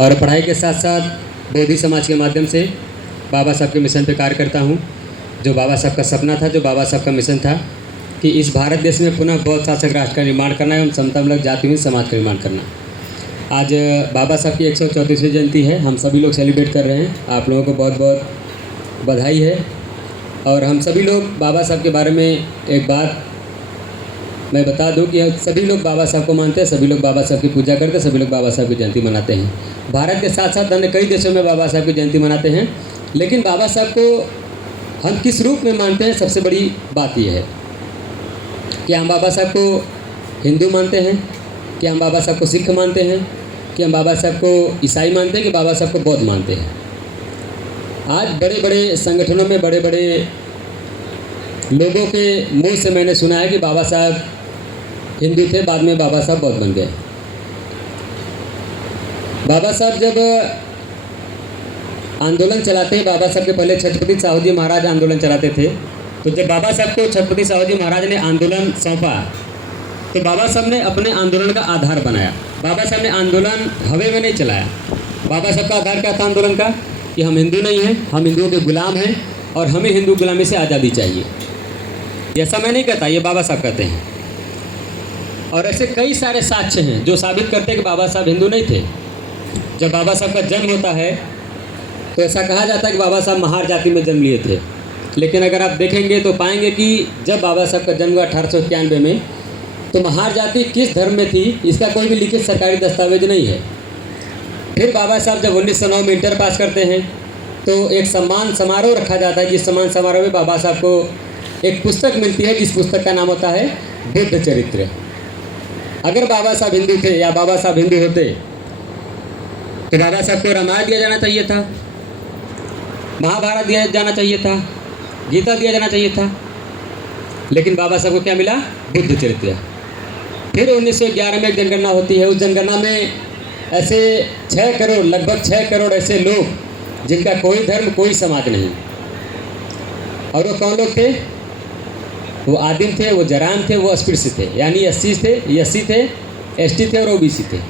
और पढ़ाई के साथ साथ बोधि समाज के माध्यम से बाबा साहब के मिशन पे कार्य करता हूँ। जो बाबा साहब का सपना था, जो बाबा साहब का मिशन था कि इस भारत देश में पुनः बहुत शासक राष्ट्र का निर्माण करना एवं समतामूलक जातिहीन समाज का निर्माण करना। आज बाबा साहब की 134वीं जयंती है, हम सभी लोग सेलिब्रेट कर रहे हैं। आप लोगों को बहुत बहुत बधाई है। और हम सभी लोग बाबा साहब के बारे में एक बात मैं बता दूं कि सभी लोग बाबा साहब को मानते हैं, सभी लोग बाबा साहब की पूजा करते हैं, सभी लोग बाबा साहब की जयंती मनाते हैं। भारत के साथ साथ अन्य कई देशों में बाबा साहब की जयंती मनाते हैं। लेकिन बाबा साहब को हम किस रूप में मानते हैं, सबसे बड़ी बात यह है कि हम बाबा साहब को हिंदू मानते हैं, कि हम बाबा साहब को सिख मानते हैं, कि हम बाबा साहब को ईसाई मानते हैं, कि बाबा साहब को बौद्ध मानते हैं। आज बड़े बड़े संगठनों में बड़े बड़े लोगों के मुंह से मैंने सुना है कि बाबा साहब हिंदू थे, बाद में बाबा साहब बौद्ध बन गए। बाबा साहब जब आंदोलन चलाते हैं, बाबा साहब के पहले छत्रपति साहू जी महाराज आंदोलन चलाते थे। तो जब बाबा साहब को छत्रपति साहू जी महाराज ने आंदोलन सौंपा तो बाबा साहब ने अपने आंदोलन का आधार बनाया। बाबा साहब ने आंदोलन हवे में नहीं चलाया। बाबा साहब का आधार क्या था आंदोलन का? कि हम हिंदू नहीं हैं, हम हिंदुओं के गुलाम हैं और हमें हिंदू गुलामी से आज़ादी चाहिए। ऐसा मैं नहीं कहता, ये बाबा साहब कहते हैं। और ऐसे कई सारे साक्ष्य हैं जो साबित करते हैं कि बाबा साहब हिंदू नहीं थे। जब बाबा साहब का जन्म होता है तो ऐसा कहा जाता है कि बाबा साहब महार जाति में जन्म लिए थे। लेकिन अगर आप देखेंगे तो पाएंगे कि जब बाबा साहब का जन्म हुआ 1891 में, तो महार जाति किस धर्म में थी इसका कोई भी लिखित सरकारी दस्तावेज नहीं है। फिर बाबा साहब जब 1909 में इंटर पास करते हैं तो एक सम्मान समारोह रखा जाता है, जिस सम्मान समारोह में बाबा साहब को एक पुस्तक मिलती है, जिस पुस्तक का नाम होता है बुद्ध चरित्र। अगर बाबा साहब हिंदू थे या बाबा साहब हिंदू होते तो बाबा साहब को रामायण दिया जाना चाहिए था, महाभारत दिया जाना चाहिए था, गीता दिया जाना चाहिए था। लेकिन बाबा साहब को क्या मिला? बुद्ध चरित्र। फिर 1911 में एक जनगणना होती है। उस जनगणना में ऐसे 6 करोड़, लगभग 6 करोड़ ऐसे लोग जिनका कोई धर्म कोई समाज नहीं। और वो कौन लोग थे? वो आदिम थे, वो जराम थे, वो अस्पृश्य थे, यानी एससी थे, एसटी थे और ओबीसी थे।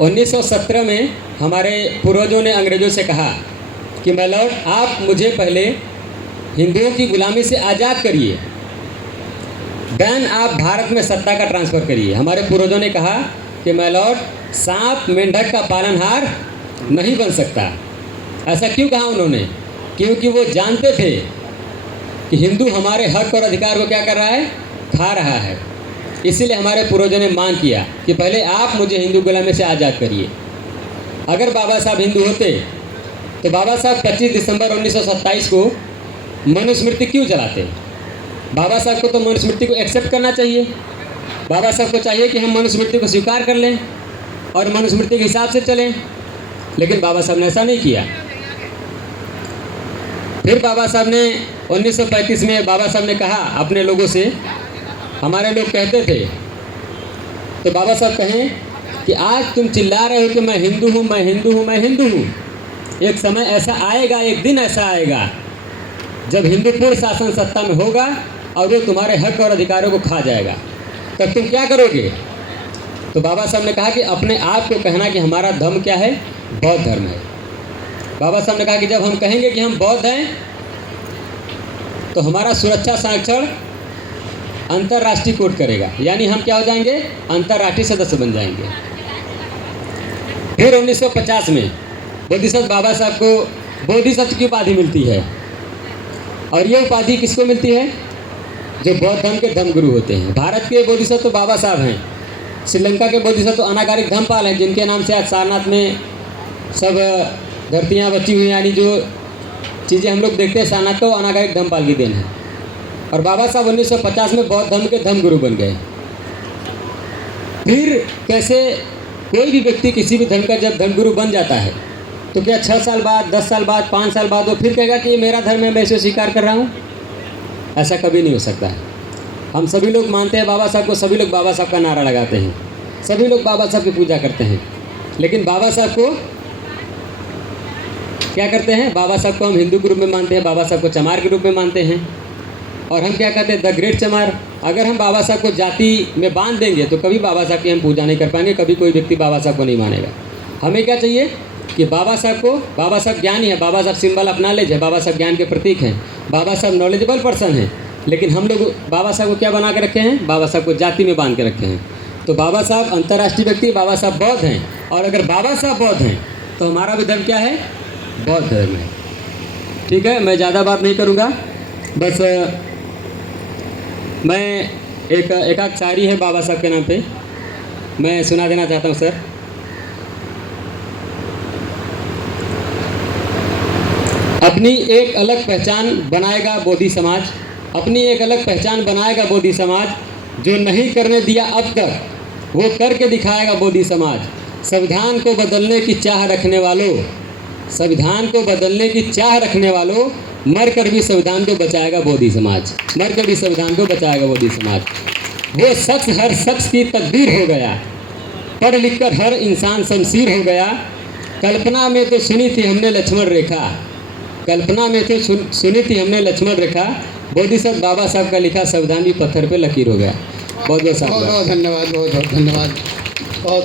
1917 में हमारे पूर्वजों ने अंग्रेजों से कहा कि माय लॉर्ड, आप मुझे पहले हिंदुओं की गुलामी से आज़ाद करिए, देन आप भारत में सत्ता का ट्रांसफ़र करिए। हमारे पूर्वजों ने कहा कि माय लॉर्ड, सांप मेंढक का पालनहार नहीं बन सकता। ऐसा क्यों कहा उन्होंने? क्योंकि वो जानते थे कि हिंदू हमारे हक और अधिकार को क्या कर रहा है? खा रहा है। इसीलिए हमारे पूर्वजों ने मांग किया कि पहले आप मुझे हिंदू गुलामी से आज़ाद करिए। अगर बाबा साहब हिंदू होते तो बाबा साहब 25 दिसंबर 1927 को मनुस्मृति क्यों जलाते? बाबा साहब को तो मनुस्मृति को एक्सेप्ट करना चाहिए। बाबा साहब को चाहिए कि हम मनुस्मृति को स्वीकार कर लें और मनुस्मृति के हिसाब से चलें। लेकिन बाबा साहब ने ऐसा नहीं किया। फिर बाबा साहब ने 1935 में बाबा साहब ने कहा अपने लोगों से, हमारे लोग कहते थे, तो बाबा साहब कहें कि आज तुम चिल्ला रहे हो कि मैं हिंदू हूँ, मैं हिंदू हूँ, मैं हिंदू हूँ। एक समय ऐसा आएगा, एक दिन ऐसा आएगा जब हिंदू पूर्ण शासन सत्ता में होगा और वो तुम्हारे हक और अधिकारों को खा जाएगा। तब तुम क्या करोगे? तो बाबा साहब ने कहा कि अपने आप को कहना कि हमारा धर्म क्या है? बौद्ध धर्म है। बाबा साहब ने कहा कि जब हम कहेंगे कि हम बौद्ध हैं तो हमारा सुरक्षा संरक्षण अंतर्राष्ट्रीय कोर्ट करेगा, यानी हम क्या हो जाएंगे? अंतर्राष्ट्रीय सदस्य बन जाएंगे। फिर 1950 में बोधिसत्व बाबा साहब को बोधिसत्व की उपाधि मिलती है। और ये उपाधि किसको मिलती है? जो बौद्ध धर्म के धर्मगुरु होते हैं। भारत के बोधिसत्व तो बाबा साहब हैं, श्रीलंका के बोधिसत्व तो अनागारिक धर्मपाल हैं, जिनके नाम से आज सारनाथ में सब धरतियाँ बची हुई, यानी जो चीज़ें हम लोग देखते हैं सारनाथ को, अनागारिक धर्मपाल की देन है। और बाबा साहब 1950 में बौद्ध धर्म के धर्मगुरु बन गए। फिर कैसे कोई भी व्यक्ति किसी भी धर्म का जब धर्मगुरु बन जाता है तो क्या 6 साल बाद, 10 साल बाद, 5 साल बाद वो फिर कहेगा कि ये मेरा धर्म है, मैं इसे स्वीकार कर रहा हूँ? ऐसा कभी नहीं हो सकता है। हम सभी लोग मानते हैं बाबा साहब को, सभी लोग बाबा साहब का नारा लगाते हैं, सभी लोग बाबा साहब की पूजा करते हैं। लेकिन बाबा साहब को क्या करते हैं? बाबा साहब को हम हिंदू के रूप में मानते हैं, बाबा साहब को चमार के रूप में मानते हैं। और हम क्या कहते हैं? द ग्रेट चमार। अगर हम बाबा साहब को जाति में बांध देंगे तो कभी बाबा साहब की हम पूजा नहीं कर पाएंगे, कभी कोई व्यक्ति बाबा साहब को नहीं मानेगा। हमें क्या चाहिए कि बाबा साहब ज्ञानी है, बाबा साहब सिंबल ऑफ नॉलेज है, बाबा साहब ज्ञान के प्रतीक हैं, बाबा साहब नॉलेजेबल पर्सन हैं, लेकिन हम लोग बाबा साहब को क्या बना के रखे हैं? बाबा साहब को जाति में बांध के रखे हैं। तो बाबा साहब अंतर्राष्ट्रीय व्यक्ति, बाबा साहब बौद्ध हैं, और अगर बाबा साहब बौद्ध हैं तो हमारा भी धर्म क्या है? बौद्ध धर्म है। ठीक है, मैं ज़्यादा बात नहीं करूँगा, बस मैं एक आध शायरी है बाबा साहब के नाम पे, मैं सुना देना चाहता हूँ सर। अपनी एक अलग पहचान बनाएगा बोधि समाज, अपनी एक अलग पहचान बनाएगा बोधि समाज, जो नहीं करने दिया अब तक वो करके दिखाएगा बोधि समाज। संविधान को बदलने की चाह रखने वालों, संविधान को बदलने की चाह रखने वालों, मर कर भी संविधान को बचाएगा बोधि समाज, मर कर भी संविधान को बचाएगा बोधि समाज। वो शख्स हर शख्स की तकदीर हो गया, पढ़ लिख कर हर इंसान शमशीर हो गया। कल्पना में तो सुनी थी हमने लक्ष्मण रेखा, कल्पना में तो सुनी थी हमने लक्ष्मण रेखा, बोधिसत्व बाबा साहब का लिखा संविधान भी पत्थर पे लकीर हो गया। बहुत बहुत धन्यवाद। बहुत धन्यवाद।